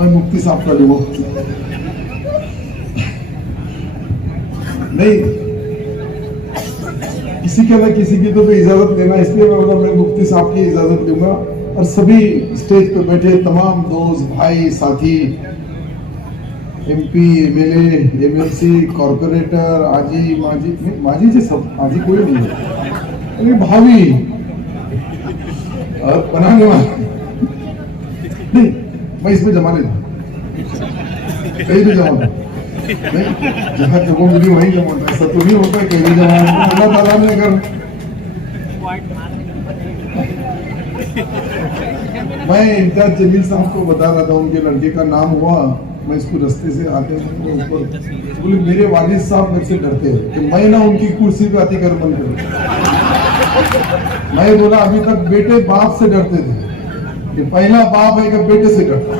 मैं मुफ्ती साहब का लूंगा। नहीं, किसी के ना किसी की तो इजाजत लेना, इसलिए मैं मुफ्ती साहब की इजाजत लूंगा। और सभी स्टेज पे बैठे तमाम दोस्त भाई साथी, MP, MLA, MLC, कॉर्पोरेटर, आजी माजी, माजी से सब, आजी कोई नहीं है, अरे भाभी और बनाने वाले नहीं, मैं इसमें जमा नहीं था, कहीं भी जमा था नहीं, जहाँ जगह मिली वहीं जमा था। ऐसा तो नहीं होता कहीं भी जमा, अल्लाह ताला ने अगर। मैं इम्तियाज जमील साहब को बता रहा था, उनके लड़के का नाम हुआ, मैं इसको रास्ते से आते ऊपर बोले मेरे वालिद साहब मेरे से डरते हैं कि मैं ना उनकी कुर्सी पे अतिक्रमण करूं। मैं बोला अभी तक बेटे बाप से डरते थे, कि पहला बाप है कि बेटे से डरता।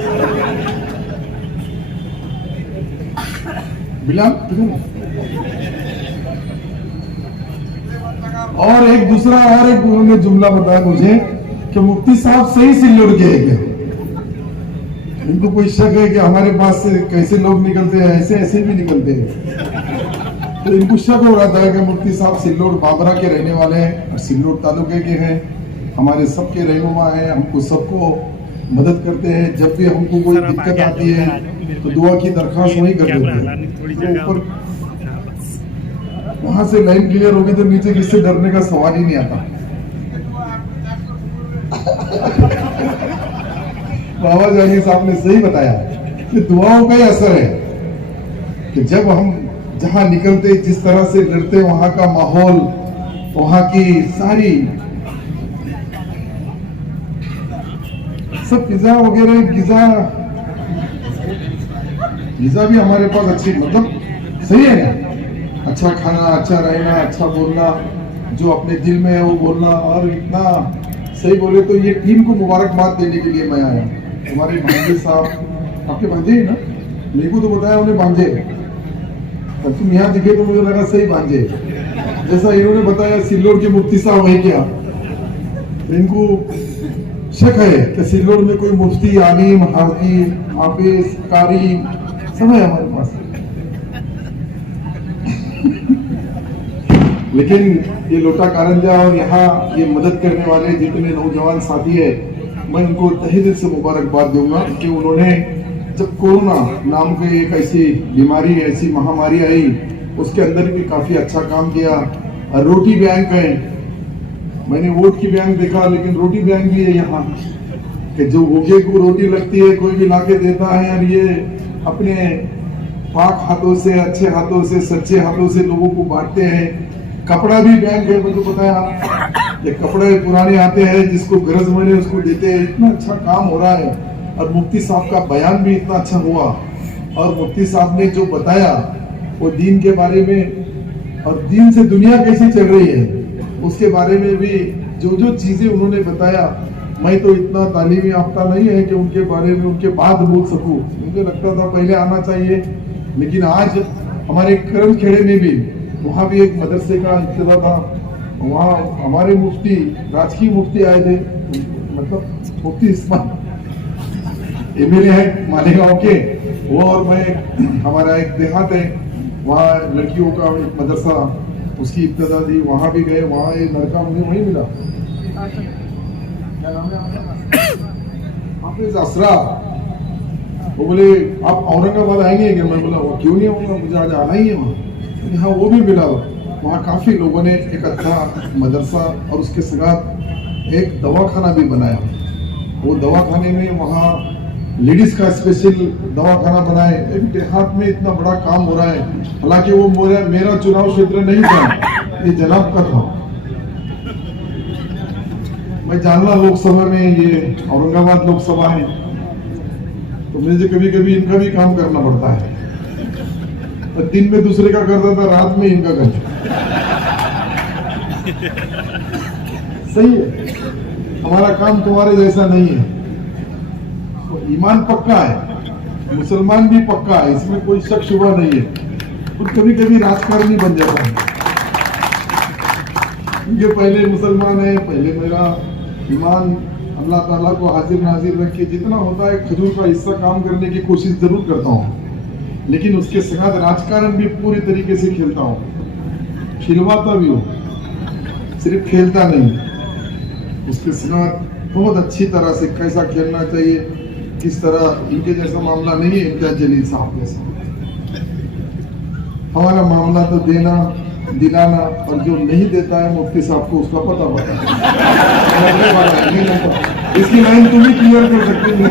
बिलाल और एक दूसरा और एक उन्होंने जुमला बताया मुझे कि मुफ्ती साहब सही सिल्लोड के है क्या? इनको कोई शक है कि हमारे पास से कैसे लोग निकलते हैं, ऐसे ऐसे भी निकलते हैं। तो इनको शक हो रहा था कि मुफ्ती साहब सिल्लोड बाबरा के रहने वाले हैं और सिल्लोड तालुके के हैं, हमारे सबके रहनुमा हैं, हमको सबको मदद करते हैं। जब भी हमको कोई दिक्कत आती है तो दुआ की दरख्वास्त वही कर देते हैं। तो ऊपर वहां से लाइन क्लियर होगी तो नीचे किससे डरने का सवाल ही नहीं आता। बाबा जानी साहब ने सही बताया कि दुआओं का ही असर है कि जब हम जहां निकलते जिस तरह से लड़ते, वहां का माहौल, वहां की सारी सब पिज्जा वगैरह, पिज्जा भी हमारे पास अच्छी, मतलब सही है ना, अच्छा खाना, अच्छा रहना, अच्छा बोलना, जो अपने दिल में है वो बोलना। और इतना सही बोले तो ये टीम को मुबारकबाद देने के लिए मैं आया। हमारे भांजे साहब, आपके भांजे है ना, मेरे को तो बताया उन्हें भांजे, अब तुम यहाँ दिखे तो मुझे लगा सही भांजे, जैसा इन्होंने बताया सिल्लोड के मुफ्ती साहब है क्या। इनको शक है कि सिल्लोड में कोई मुफ्ती, आलिम, हाजी, हाफिज, कारी सब है हमारे पास। लेकिन ये लोटा कारंजा और यहाँ ये मदद करने वाले जितने नौजवान साथी है, मैं उनको तहे दिल से मुबारकबाद दूंगा कि उन्होंने जब कोरोना नाम की एक ऐसी बीमारी, ऐसी महामारी आई, उसके अंदर भी काफी अच्छा काम किया। रोटी बैंक है, मैंने वोट की बैंक देखा, लेकिन रोटी बैंक भी है यहाँ कि जो भूखे को रोटी लगती है कोई भी लाके देता है, और ये अपने पाक हाथों से, अच्छे हाथों से, सच्चे हाथों से लोगों को बांटते हैं। कपड़ा भी बैंक है, मुझे बताया ये कपड़े पुराने आते हैं, जिसको गरज मैंने उसको देते हैं। इतना अच्छा काम हो रहा है और मुफ्ती साहब का बयान भी इतना अच्छा हुआ, और मुफ्ती साहब ने जो बताया वो दीन के बारे में और दीन से दुनिया कैसी चल रही है उसके बारे में भी जो जो चीजें उन्होंने बताया। मैं तो इतना तालीमी याफ्ता नहीं है कि उनके बारे में उनके बाद बोल सकूं, मुझे लगता था पहले आना चाहिए। लेकिन आज हमारे करम खेड़े में भी, वहाँ भी एक मदरसे का इब्तिदा था, वहाँ हमारे मुफ्ती, राजकीय मुफ्ती आए थे, मतलब मुफ्ती इस्माइल MLA है मालेगांव के, वो और मैं, हमारा एक देहात है वहाँ लड़कियों का एक मदरसा, उसकी इब्तिदा थी, वहाँ भी गए। वहाँ एक लड़का मुझे वहीं मिला, क्या नाम है हाफिज असरा, वो बोले आप औरंगाबाद आएंगे क्या? मैं बोला वो क्यों नहीं आऊंगा, मुझे आज आना ही है वहाँ। हाँ, वो भी मिला। वहाँ काफी लोगों ने एक अच्छा मदरसा और उसके साथ एक दवाखाना भी बनाया। वो दवाखाने में वहाँ लेडीज का स्पेशल दवाखाना बनाए। एक देहात में इतना बड़ा काम हो रहा है, हालांकि वो मेरा चुनाव क्षेत्र नहीं था, ये जनाब का था। मैं जानना लोकसभा में, ये औरंगाबाद लोकसभा है, तो मुझे कभी कभी इनका भी काम करना पड़ता है। तो दिन में दूसरे का करता था, रात में इनका करता। सही है, हमारा काम तुम्हारे जैसा नहीं है। तो ईमान पक्का है, मुसलमान भी पक्का है, इसमें कोई शक शुबा नहीं है। और कभी कभी राजकारणी बन जाता है, क्योंकि पहले मुसलमान है, पहले मेरा ईमान अल्लाह ताला को हाजिर नाजिर रख के जितना होता है खजूर का हिस्सा काम करने की कोशिश जरूर करता हूँ, लेकिन उसके साथ राजकारण भी पूरी तरीके से खेलता हूँ, खिलवाता भी हूँ, सिर्फ खेलता नहीं, उसके साथ बहुत अच्छी तरह से कैसा खेलना चाहिए, किस तरह। इनके जैसा मामला नहीं है इम्तियाज जलील साहब जैसा। हमारा मामला तो देना दिलाना, और जो नहीं देता है मुफ्ती साहब को उसका पता इसकी लाइन तुम ही क्लियर कर सकते हो,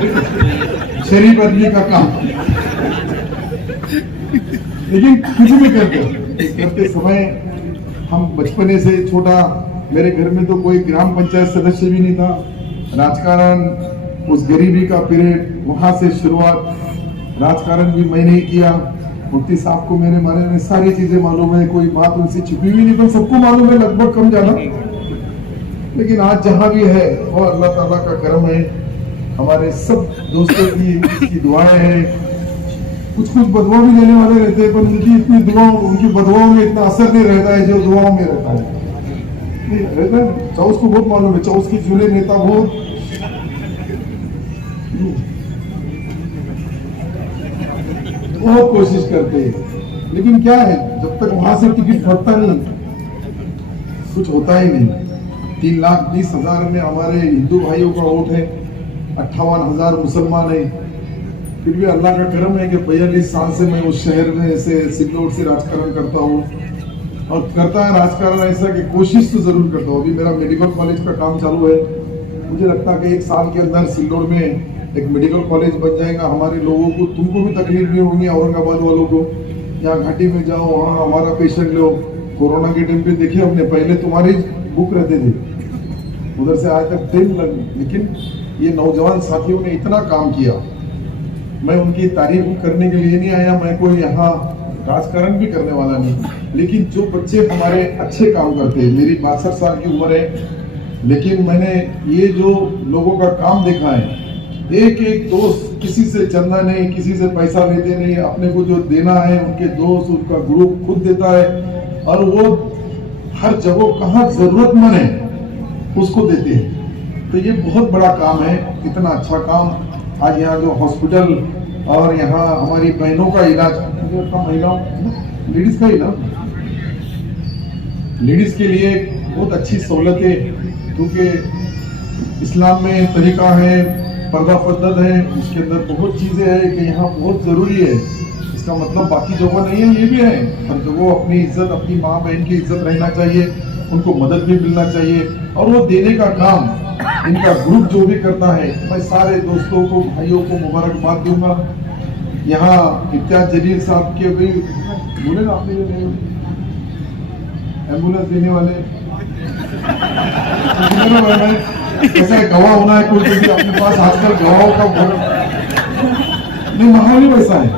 शरीफ आदमी का काम। लेकिन कुछ भी करते समय हम बचपने से छोटा, मेरे घर में तो कोई ग्राम पंचायत सदस्य भी नहीं था, राजकारण उस गरीबी का पीरियड वहां से शुरुआत, राजकारण भी मैंने ही किया। मुफ्ती साहब को मेरे बारे में सारी चीजें मालूम है, कोई बात उनसे छिपी हुई नहीं, पर सबको मालूम है लगभग कम जाना। लेकिन आज जहां भी है वो अल्लाह ताला का करम है, हमारे सब दोस्तों की दुआएं हैं। कुछ बदुआ भी देने वाले रहते हैं, पर उनकी इतनी दुआओं, उनकी बदुआओं में इतना असर नहीं रहता है जो दुआओं में रहता है। रहता है चौस को बहुत मालूम है, चौस के चूल्हे नेता बहुत कोशिश करते हैं, लेकिन क्या है जब तक वहां से टिकट फटता नहीं कुछ होता ही नहीं। 3,20,000 में हमारे हिंदू भाइयों का वोट है, 58,000 मुसलमान है। फिर भी अल्लाह का करम है कि 42 साल से मैं उस शहर में से सिल्लोड से राजकारण करता हूँ, और करता है राजकारण ऐसा कि कोशिश तो जरूर करता हूँ। अभी मेरा मेडिकल कॉलेज का काम चालू है, मुझे लगता है कि 1 साल के अंदर सिल्लोड में एक मेडिकल कॉलेज बन जाएगा। हमारे लोगों को, तुमको भी तकलीफ नहीं होगी, औरंगाबाद वालों को, यहाँ घाटी में जाओ, वहाँ हमारा पेशेंट लो। कोरोना के टाइम पे देखिए हमने, पहले तुम्हारी बुक रहते थे, उधर से आज तक ट्रेन लगी, लेकिन ये नौजवान साथियों ने इतना काम किया। मैं उनकी तारीफ करने के लिए नहीं आया, मैं कोई यहाँ राजकारण भी करने वाला नहीं, लेकिन जो बच्चे हमारे अच्छे काम करते हैं, मेरी 62 साल की उम्र है, लेकिन मैंने ये जो लोगों का काम देखा है, एक दोस्त किसी से चंदा नहीं, किसी से पैसा लेते नहीं, अपने को जो देना है उनके दोस्त, उनका ग्रुप खुद देता है, और वो हर जगह कहाँ जरूरतमंद है उसको देते हैं। तो ये बहुत बड़ा काम है, इतना अच्छा काम। आज यहाँ जो हॉस्पिटल और यहाँ हमारी बहनों का इलाज, महिलाओं लेडीज का इलाज, लेडीज के लिए बहुत अच्छी सहूलत है, क्योंकि इस्लाम में तरीका है, पर्दा पद्धत है, उसके अंदर बहुत चीजें हैं कि यहाँ बहुत जरूरी है। इसका मतलब बाकी जगह नहीं है, ये भी है, हर जगह अपनी इज्जत, अपनी माँ बहन की इज्जत रहना चाहिए, उनको मदद भी मिलना चाहिए, और वो देने का काम इनका ग्रुप जो भी करता है, मैं सारे दोस्तों को, भाइयों को मुबारकबाद दूंगा। यहाँ इम्तियाज जलील साहब के भी बोले ना, आपने एम्बुलेंस देने वाले कैसा गवाह होना है, कोई अपने पास आजकल गवाहों का नहीं, माहौल ही वैसा है,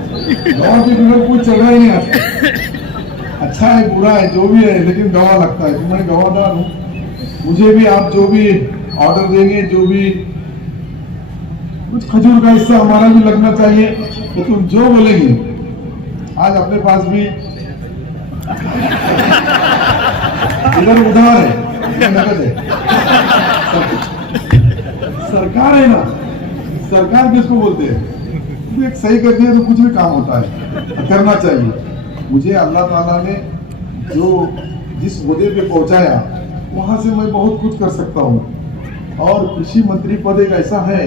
गवाह के बिना कुछ चल रहा ही नहीं आता। अच्छा है बुरा है जो भी है, लेकिन गवाह लगता है, तो मैं गवाहदार हूँ। मुझे भी आप जो भी ऑर्डर देंगे, जो भी कुछ खजूर का हिस्सा हमारा भी लगना चाहिए, तो तुम जो बोलेंगे। आज अपने पास भी इधर उधार है, नकद है, सरकार है ना, सरकार किसको बोलते हैं, एक सही करती है तो कुछ भी काम होता है, करना चाहिए। मुझे अल्लाह ताला ने जो जिस ओहदे पे पहुंचाया, वहां से मैं बहुत कुछ कर सकता हूँ। और कृषि मंत्री पद एक ऐसा है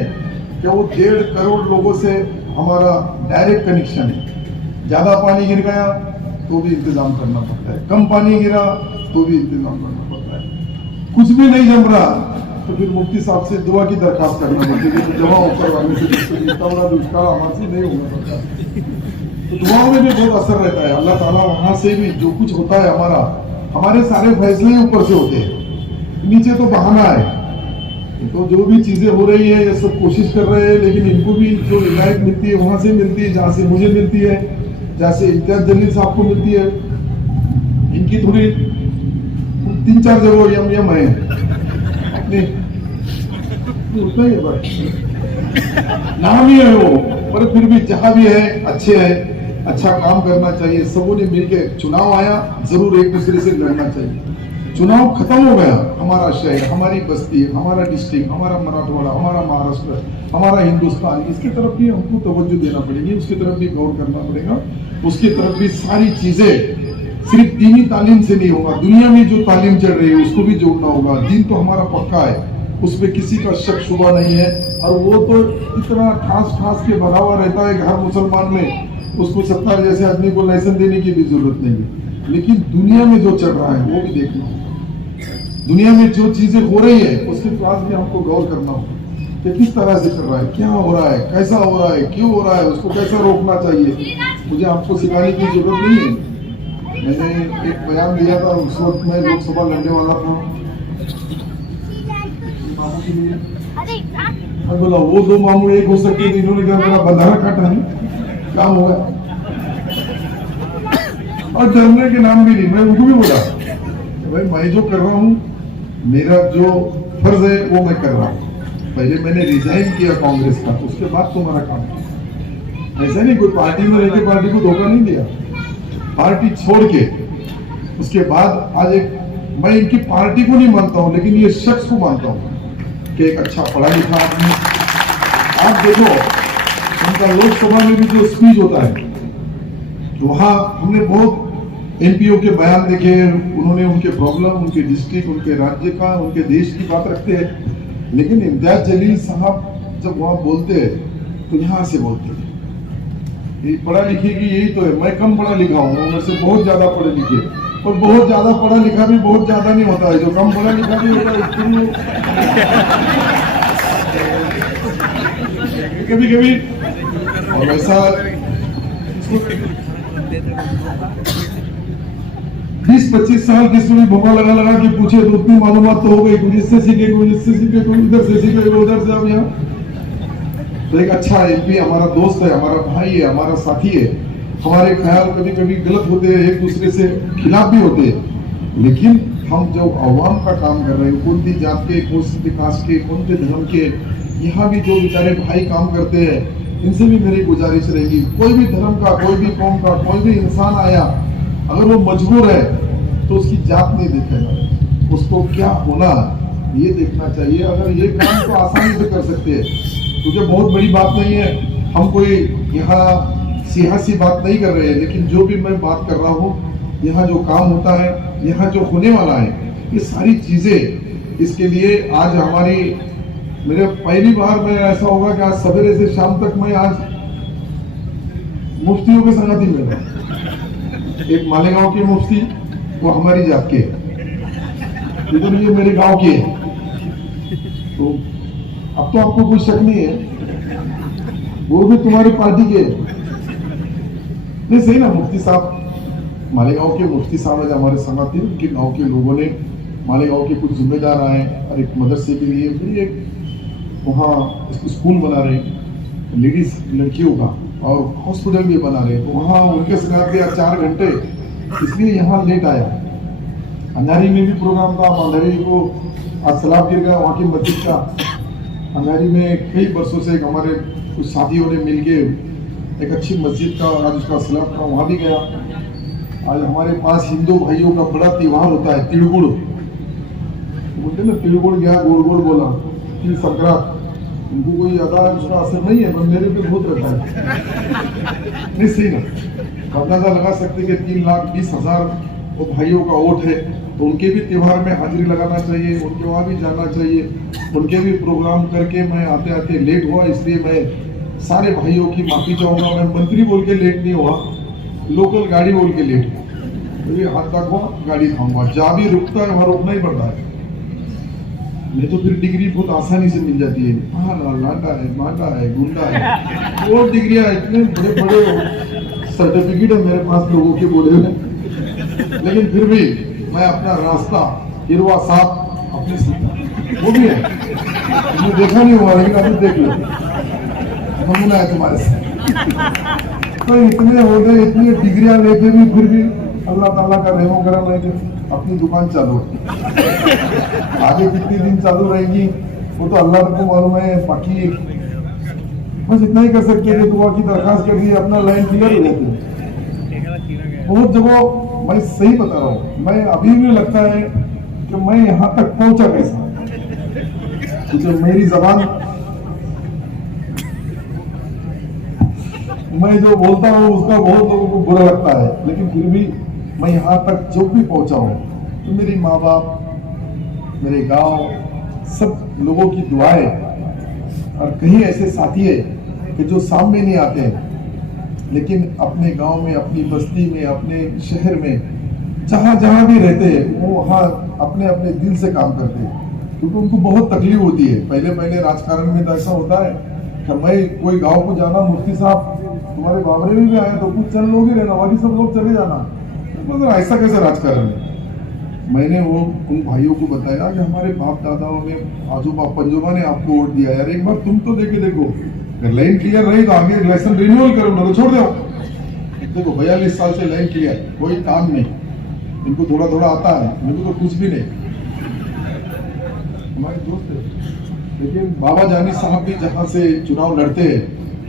कि वो 1.5 करोड़ लोगों से हमारा डायरेक्ट कनेक्शन है। ज्यादा पानी गिर गया तो भी इंतजाम करना पड़ता है, कम पानी गिरा तो भी इंतजाम करना पड़ता है। कुछ भी नहीं जम रहा तो फिर मुफ्ती साहब से दुआ की दरखास्त करना पड़ती है, तो दुआ करवाने से दुष्काल हमारे नहीं होना पड़ता। तो दुआओं में भी बहुत असर रहता है। अल्लाह ताला वहां से भी जो कुछ होता है हमारा, हमारे सारे फैसले ऊपर से होते हैं, नीचे तो बहाना है। तो जो भी चीजें हो रही है ये सब कोशिश कर रहे हैं, लेकिन इनको भी जो हिदायत मिलती है वहां से मिलती है, जहाँ से मुझे मिलती है, जहाँ से इम्तियाज जलील साहब को मिलती है। इनकी थोड़ी 3-4 जगह यम है अपने, उतना ही है भाई, नाम ही है वो, पर फिर भी जहाँ भी है अच्छे है, अच्छा काम करना चाहिए। सबों ने मिलकर चुनाव आया, जरूर एक दूसरे से लड़ना चाहिए। चुनाव खत्म हो गया, हमारा शहर, हमारी बस्ती, हमारा डिस्ट्रिक्ट, हमारा मराठवाड़ा, हमारा महाराष्ट्र, हमारा हिंदुस्तान, इसकी तरफ भी हमको तवज्जो देना पड़ेगी, उसकी तरफ भी गौर करना पड़ेगा। उसकी तरफ भी सारी चीजें सिर्फ दीनी तालीम से नहीं होगा, दुनिया में जो तालीम चल रही है उसको भी जोड़ना होगा। दीन तो हमारा पक्का है, उसमें किसी का शक शुबा नहीं है, और वो तो इतना ठास ठास के भरा हुआ रहता है हर मुसलमान में, उसको सत्तार जैसे आदमी को लाइसेंस देने की भी जरूरत नहीं है। लेकिन दुनिया में जो चल रहा है वो भी देखना होगा, दुनिया में जो चीजें हो रही है उसके पास भी हमको गौर करना होगा कि किस तरह से चल रहा है, क्या हो रहा है, कैसा हो रहा है, क्यों हो रहा है, उसको कैसा रोकना चाहिए। मुझे आपको सिखाने की जरूरत नहीं है। मैंने एक बयान दिया था, उस वक्त मैं लोकसभा लड़ने वाला था, मामू के लिए मैं बोला वो दो मामू एक हो सकते थे, इन्होंने क्या मेरा बंधारा काटा है, काम होगा। और डरने के नाम भी नहीं, मैं उनको भी बोला भाई मैं जो कर रहा हूँ, मेरा जो फर्ज है वो मैं कर रहा हूँ। पहले मैंने रिजाइन किया कांग्रेस का, उसके बाद तुम्हारा काम किया। ऐसा नहीं कोई पार्टी में रहकर पार्टी को धोखा नहीं दिया, पार्टी छोड़ के उसके बाद आज एक, मैं इनकी पार्टी को नहीं मानता हूं लेकिन ये शख्स को मानता हूं कि एक अच्छा पढ़ा लिखा आदमी। आप देखो उनका लोकसभा में भी जो स्पीच होता है, वहां हमने बहुत एमपीओ के बयान देखे, उन्होंने उनके प्रॉब्लम, उनके डिस्ट्रिक्ट, उनके राज्य का, उनके देश की बात रखते हैं। लेकिन इम्तियाज जलील साहब जब वहां बोलते हैं तो यहाँ से बोलते हैं, ये पढ़ा लिखे की यही तो है। मैं कम पढ़ा लिखा हूँ, उनमें से बहुत ज्यादा पढ़े लिखे, और बहुत ज्यादा पढ़ा लिखा भी बहुत ज्यादा नहीं होता है, जो कम पढ़ा लिखा भी होता है कभी कभी। और ऐसा 20-25 साल किसी भी भोगा लगा लगा के पूछे तो उतनी मालूमात तो हो गई, कुछ इससे सीखे, कुछ इससे सीखे, कुछ इधर से सीखे, उधर से। अब यहाँ तो एक अच्छा एमपी हमारा दोस्त है, हमारा भाई है, हमारा साथी है। हमारे ख्याल कभी कभी गलत होते हैं, एक दूसरे से खिलाफ भी होते हैं, लेकिन हम जो अवाम का काम कर रहे हैं, कौन सी जात के, कौन सी कास्ट के, कौन से धर्म के, यहाँ भी जो बेचारे भाई काम करते हैं, इनसे भी मेरी गुजारिश रहेगी, कोई भी धर्म का, कोई भी कौम का, कोई भी इंसान आया, अगर वो मजबूर है तो उसकी जात नहीं देखेगा, उसको क्या होना ये देखना चाहिए। अगर ये काम तो आसानी से कर सकते हैं, मुझे बहुत बड़ी बात नहीं है, हम कोई यहाँ सियासी बात नहीं कर रहे हैं, लेकिन जो भी मैं बात कर रहा हूँ, यहाँ जो काम होता है, यहाँ जो होने वाला है, ये सारी चीजें, इसके लिए आज हमारी, मेरे पहली बार में ऐसा होगा कि आज सवेरे से शाम तक मैं आज मुफ्तियों के संगति में रहा। एक मालेगांव के मुफ्ती, वो हमारी जात के, इधर ये मेरे गांव के। तो अब तो आपको कोई शक नहीं है, वो भी तुम्हारी पार्टी के नहीं, सही ना। मुफ्ती साहब, मालेगांव के मुफ्ती साहब है हमारे संगति, उनके गांव के लोगों ने, मालेगांव के कुछ जिम्मेदार आए और एक मदरसे के लिए फिर एक वहाँ स्कूल बना रहे लेडीज लड़कियों का, और हॉस्पिटल भी बना रहे, तो वहाँ उनके साथ गया 4 घंटे, इसलिए यहाँ लेट आया। अंधारी में भी प्रोग्राम था, अंधारी को आज सलाब गिर गया वहाँ की मस्जिद का। अंधारी में कई वर्षों से हमारे कुछ साथियों ने मिलके एक अच्छी मस्जिद का और आज उसका सलाब था, वहाँ भी गया। आज हमारे पास हिंदू भाइयों का बड़ा त्योहार होता है, तिलगुड़ बोलते ना, तिलगुड़ गया, गुड़ गुड़ बोला, तिल संक्रांत। उनको कोई ज्यादा उसका असर नहीं है, पर मेरे पे बहुत रहता है। नहीं सही ना, अंदाजा लगा सकते कि 3,20,000 वो भाइयों का वोट है, तो उनके भी त्योहार में हाजिरी लगाना चाहिए, उनके वहाँ भी जाना चाहिए, उनके भी प्रोग्राम करके। मैं आते आते लेट हुआ, इसलिए मैं सारे भाइयों की माफी चाहूंगा। मैं मंत्री बोल के लेट नहीं हुआ, लोकल गाड़ी बोल के लेट हुआ, हाथ तक हुआ, गाड़ी खाऊंगा, जहाँ भी रुकता है वहाँ रुकना ही पड़ता है, नहीं तो फिर डिग्री बहुत आसानी से मिल जाती है। हाँ, लांडा है, मांडा है, गुंडा है, वो डिग्रियां इतने बड़े बड़े सर्टिफिकेट है मेरे पास लोगों के बोले हुए, लेकिन फिर भी मैं अपना रास्ता हिरवा साहब अपने सीखा, वो भी है, मुझे देखा नहीं हुआ, लेकिन अभी देख लो, नमूना है तुम्हारे साथ। तो इतने हो गए, इतनी डिग्रियां लेके भी फिर भी अल्लाह ताला का रहमो करम है कि अपनी दुकान चालू है। आगे कितने दिन चालू रहेगी वो तो अल्लाह को मालूम है। बाकी बस इतना ही कर सकते हैं कि दुआ की दरखास्त कर दी, अपना लाइन क्लियर हो जाती है। बहुत जगह मैं सही बता रहा हूँ, मैं अभी भी लगता है कि मैं यहां तक पहुंचा कैसा, क्योंकि मेरी जबान, मैं जो बोलता हूँ उसका बहुत लोगों को बुरा लगता है, लेकिन फिर भी मैं यहां तक जो भी पहुंचा हूं तो मेरी माँ बाप, मेरे गांव, सब लोगों की दुआएं, और कहीं ऐसे साथी है कि जो सामने नहीं आते हैं लेकिन अपने गांव में, अपनी बस्ती में, अपने शहर में, जहां जहां भी रहते हैं वो वहां अपने अपने दिल से काम करते हैं, क्योंकि उनको बहुत तकलीफ होती है। पहले पहले राजकारण में तो ऐसा होता है कि मैं कोई गांव को जाना, मुफ्ती साहब तुम्हारे बाबरे में भी आए तो कुछ चंद लोग ही रहना, बाकी सब लोग चले जाना, मतलब ऐसा कैसे राजकारण है। मैंने वो उन भाइयों को बताया कि हमारे बाप दादाओं ने, आजोबा पंजोबा ने आपको वोट दिया, यार एक बार तुम तो देके देखो, अगर लाइन क्लियर रही तो आगे इलेक्शन रिन्यूअल करो, ना तो छोड़ दो। देखो 42 साल से लाइन क्लियर, कोई काम नहीं, इनको थोड़ा थोड़ा आता है, मेरे को तो कुछ भी नहीं। हमारे दोस्त है, लेकिन बाबा जानी साहब भी जहाँ से चुनाव लड़ते हैं,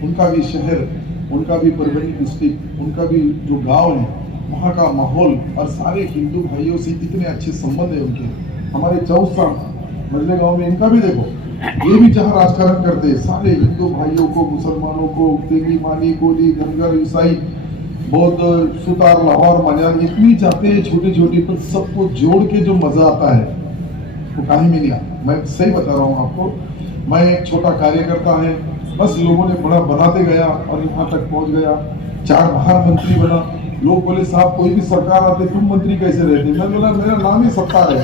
उनका भी शहर, उनका भी परभनी डिस्ट्रिक्ट, उनका भी जो गांव है, वहाँ का माहौल और सारे हिंदू भाइयों से कितने अच्छे संबंध है उनके। हमारे चौसा मजले गांव में इनका भी देखो, ये भी जहाँ राजकारण करते हैं, सारे हिंदू भाइयों को, मुसलमानों को, तेली, माली, कोली, धनगर, ईसाई, बौद्ध, सुतार, लाहौर, मलयान, इतनी जाते हैं छोटी छोटी, पर सबको जोड़ के जो मजा आता है वो कहीं में नहीं आता। मैं सही बता रहा हूँ आपको, मैं एक छोटा कार्यकर्ता है, बस लोगों ने बड़ा बनाते गया और यहाँ तक पहुंच गया। 4 बार मंत्री बना, लोग बोले साहब कोई भी सरकार आते तुम मंत्री कैसे रहते, मैं बोला मेरा नाम ही सत्ता है,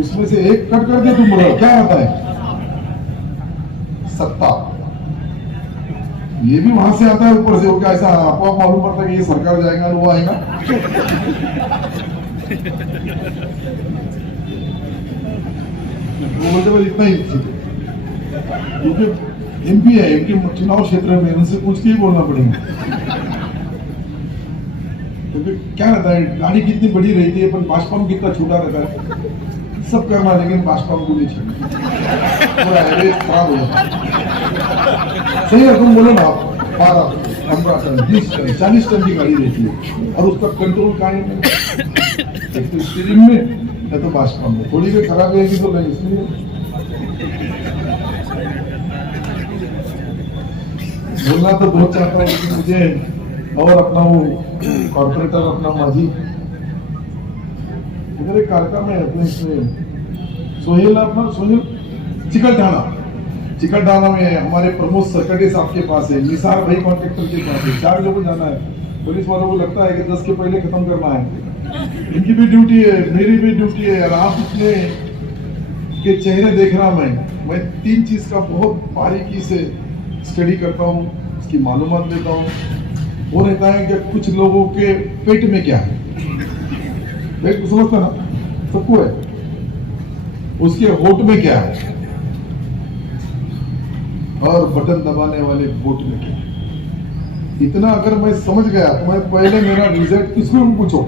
उसमें से एक कट करके तुम बोलो क्या होता है सत्ता, ये भी वहां से आता है ऊपर से, वो क्या ऐसा आपको मालूम पड़ता है कि ये सरकार जाएगा वो आएगा। वो बोलते भाई इतना ही, क्योंकि एमपी है, एमपी चुनाव क्षेत्र में, उनसे पूछ के ही बोलना पड़ेगा। क्योंकि क्या रहता है, गाड़ी कितनी बड़ी रहती है पर बाष्पम कितना छोटा रहता है, सब करना लेकिन बाष्पम को नहीं छोड़ना, पूरा एवरेज खराब हो जाता है। सही है, तुम बोलो ना 12, 15 टन, 20 टन, 40 टन की गाड़ी रहती है और उसका कंट्रोल कहाँ है, एक तो स्टीयरिंग में या तो बाष्पम में, थोड़ी भी खराब रहेगी तो नहीं। इसलिए बोलना तो बहुत चाहता हूँ, लेकिन मुझे और अपना वो कॉर्पोरेटर, अपना माझी इधर एक कार्यक्रम है अपने सोहेल, अपना सोहेल चिकलठाना में हमारे प्रमोद सरकटे साहब के पास है, निसार भाई कॉन्ट्रेक्टर के पास है, 4 लोगों को जाना है। पुलिस वालों को लगता है कि 10 के पहले खत्म करना है, इनकी भी ड्यूटी है, मेरी भी ड्यूटी है। और आप अपने के चेहरे देख रहा मैं 3 चीज का बहुत बारीकी से स्टडी करता हूँ, उसकी मालूमात लेता हूँ। वो रहता है कि कुछ लोगों के पेट में क्या है, पेट को समझता ना, सबको है, उसके होठ में क्या है और बटन दबाने वाले वोट में क्या है। इतना अगर मैं समझ गया तो मैं पहले मेरा रिजल्ट किसको भी पूछो,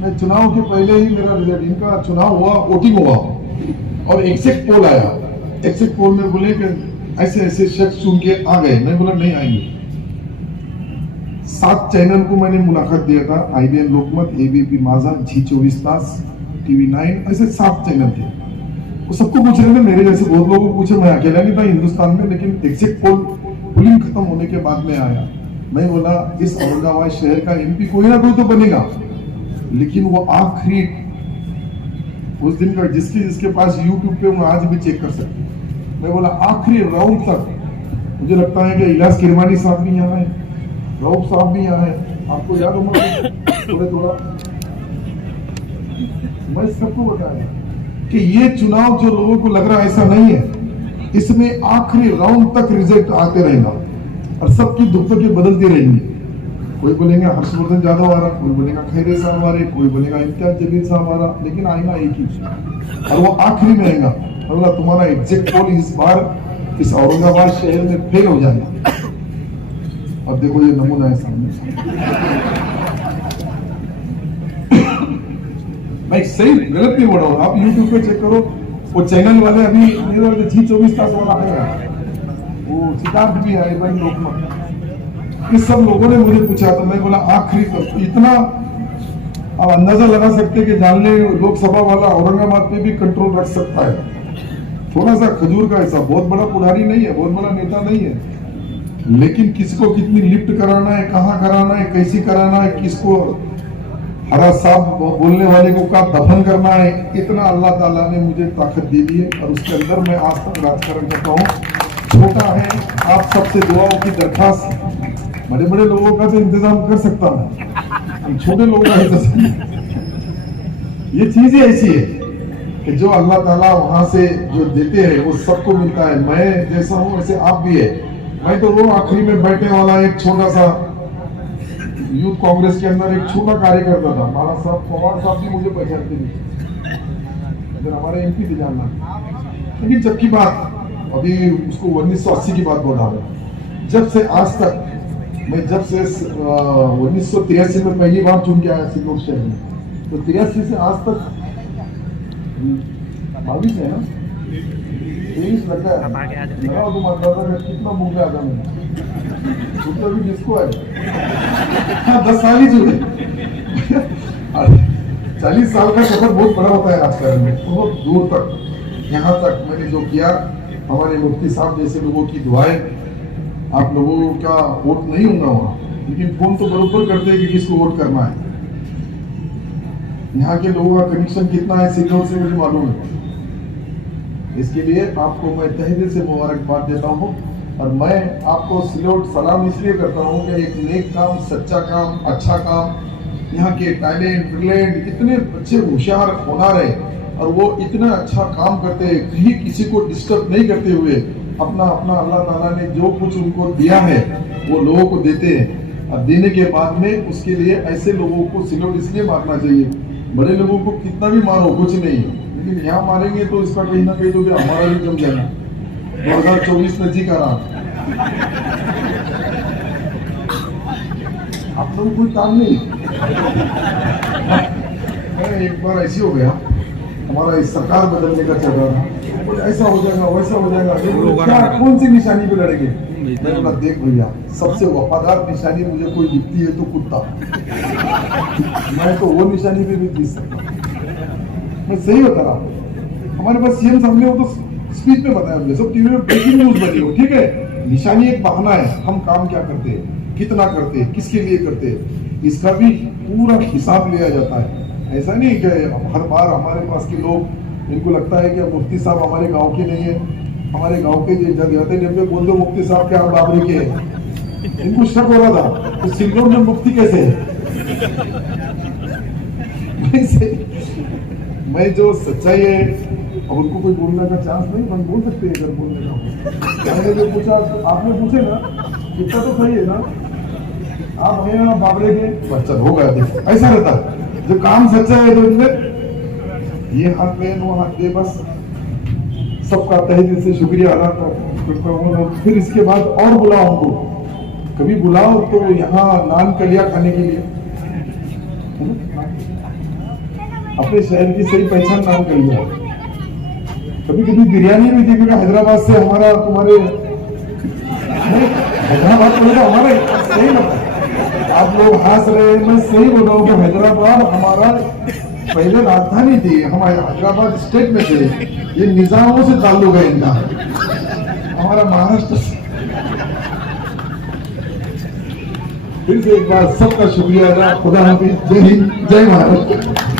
मैं चुनाव के पहले ही मेरा रिजल्ट, इनका चुनाव हुआ, वोटिंग हुआ और एग्जिट पोल आया, एग्जिट पोल में बोले कि ऐसे ऐसे शख्स चुन के आ गए, मैं बोला नहीं आएंगे। 7 चैनल को मैंने मुलाकात दिया था, IBN लोकमत, ABP माझा, G24 तास, TV9, ऐसे 7 चैनल थे। वो सबको पूछ रहे थे, मेरे जैसे बहुत लोगों को पूछे, मैं अकेला नहीं था हिंदुस्तान में, लेकिन एग्जिट पोलिंग खत्म होने के बाद में आया। मैं बोला इस औरंगाबाद शहर का MP कोई ना कोई तो बनेगा, लेकिन वो आखिरी उस दिन का जिसके पास यूट्यूब पे वो आज भी चेक कर सकते। मैं बोला आखिरी राउंड तक मुझे लगता है कि इलाज किरमानी साहब भी यहाँ है, राउत साहब भी यहाँ है, आपको याद होगा थोड़ा मैं सबको बताया कि ये चुनाव जो लोगों को लग रहा है ऐसा नहीं है, इसमें आखिरी राउंड तक रिजल्ट आते रहेगा और सबकी दुखतकें बदलती रहेंगी। कोई बोलेंगे हर्षवर्धन यादव आ रहा, कोई बोलेगा खैरे साहब आ रहे, कोई बोलेगा इम्तियाज जमील साहब आ रहा, लेकिन आएगा एक ही और वो आखिरी में आएगा। अगला तुम्हारा एग्जिट पोल इस बार इस औरंगाबाद शहर में फेल हो जाएगा। और देखो ये नमूना है सामने, मैं सही गलत नहीं बोल रहा हूँ, आप YouTube पे चेक करो, वो चैनल वाले अभी मेरे G24 तास वाला आएगा, वो सिद्धार्थ भी है भाई लोकमत, इस सब लोगों ने मुझे पूछा तो मैं बोला आखिरी तक इतना आप अंदाजा लगा सकते कि जालने लोकसभा वाला औरंगाबाद पे भी कंट्रोल रख सकता है। थोड़ा सा खजूर का ऐसा, बहुत बड़ा पुजारी नहीं है, बहुत बड़ा नेता नहीं है, लेकिन किसको कितनी लिफ्ट कराना है, कहाँ कराना है, कैसी कराना है, किसको हरा साहब बोलने वाले को का दफन करना है, इतना अल्लाह ताला ने मुझे ताकत दे दी है और उसके अंदर मैं आज तक राजकारण करता हूँ। छोटा है, आप सबसे दुआओं की दरखास्त, बड़े बड़े लोगों का तो इंतजाम कर सकता हूँ, छोटे लोगों का इंतजाम। ये चीज ही ऐसी है कि जो अल्लाह ताला वहां से जो देते हैं वो सबको मिलता है। मैं जैसा हूँ वैसे आप भी है। मैं तो वो आखिरी में बैठने वाला एक छोटा सा यूथ कांग्रेस के अंदर एक छोटा कार्यकर्ता था। माला साहब, पवार साहब भी मुझे पहचानते नहीं, अगर हमारे एमपी थे जानना। लेकिन जब की बात, अभी उसको 1980 की बात बोला है, जब से आज तक, मैं जब से 1983 में पहली बार चुन के आया सिंदूर शहर में, तो 83 से आज तक 22 है ना, 23 लगता है। मेरा तो मतदाता का कितना मुंह में आगा मैंने तो अभी जिसको है 10 साल ही जुड़े। 40 साल का सफर बहुत बड़ा होता है राजकारण में, बहुत दूर तक। यहाँ तक मैंने जो किया, हमारे मुफ्ती साहब जैसे लोगों की दुआएं, आप लोगों का वोट नहीं होगा वहाँ, लेकिन फोन तो बरोबर करते हैं कि किसको वोट करना है। यहाँ के लोगों का कनेक्शन कितना है सिग्नल से मुझे मालूम है। इसके लिए आपको मैं तहे दिल से मुबारकबाद देता हूँ और मैं आपको सिलोट सलाम इसलिए करता हूँ कि एक नेक काम, सच्चा काम, अच्छा काम, यहाँ के टैलेंट इतने अच्छे होशियार होनार है और वो इतना अच्छा काम करते हैं, कहीं किसी को डिस्टर्ब नहीं करते हुए अपना अपना अल्लाह ताला ने जो कुछ उनको दिया है वो लोगों को देते हैं। और देने के बाद में उसके लिए ऐसे लोगों को सिलोट इसलिए मारना चाहिए। बड़े लोगों को कितना भी मारो कुछ नहीं, लेकिन यहाँ मारेंगे तो इसका कहीं ना कहीं तो भी हमारा भी जम जाएगा। 2024 नजीक आ रहा, आप लोग कोई काम नहीं। एक बार ऐसी हो गया, हमारा इस सरकार बदलने का चल रहा था, ऐसा हो जाएगा वैसा हो जाएगा, क्या कौन सी निशानी पे लड़ेंगे? मैंने बोला देख भैया, सबसे वफादार निशानी मुझे कोई दिखती है तो कुत्ता, मैं तो वो निशानी पे भी जीत सकता। मैं सही बता रहा हूँ, हमारे पास सीएम साहब ने वो तो स्पीच में बताया, मुझे सब टीवी में ब्रेकिंग न्यूज बनी हो, ठीक है। निशानी एक बहाना है, हम काम क्या करते हैं, कितना करते हैं, किसके लिए करते हैं, इसका भी पूरा हिसाब लिया जाता है। ऐसा नहीं कि हर बार हमारे पास के लोग, इनको लगता है कि मुफ्ती साहब हमारे गांव के नहीं है, हमारे गांव के जाते डब्बे बोल दो मुफ्ती साहब क्या बाबरी के हैं। इनको शक हो रहा था तो सिंगोर में मुफ्ती कैसे है। मैं जो सच्चाई है, अब उनको कोई बोलने का चांस नहीं, हम बोल सकते हैं अगर बोलने का। मैंने जो पूछा, आपने पूछे ना, कितना तो सही है ना, आप भैया बाबरे के बच्चा हो गया, ऐसा रहता है। जो काम सच्चा है तो ये हाथ में वो हाथ दे, बस सबका तहे दिल से शुक्रिया अदा करता हूँ। फिर इसके बाद और बुलाओ हमको, कभी बुलाओ तो यहाँ नान कलिया खाने के लिए, अपने शहर की सही पहचान नाम कलिया। कभी कभी बिरयानी भी देखिएगा हैदराबाद से, हमारा तुम्हारे हैदराबाद तो हमारा सही लगता है। आप लोग हंस रहे हैं, मैं सही बोल रहा हूँ कि हैदराबाद हमारा पहले राजधानी थी, हमारे हैदराबाद स्टेट में थे, ये निजामों से ताल्लुक है इनका, हमारा महाराष्ट्र से। फिर से एक बार सबका शुक्रिया अदा, खुदा हाफिज, जय हिंद, जय महाराष्ट्र।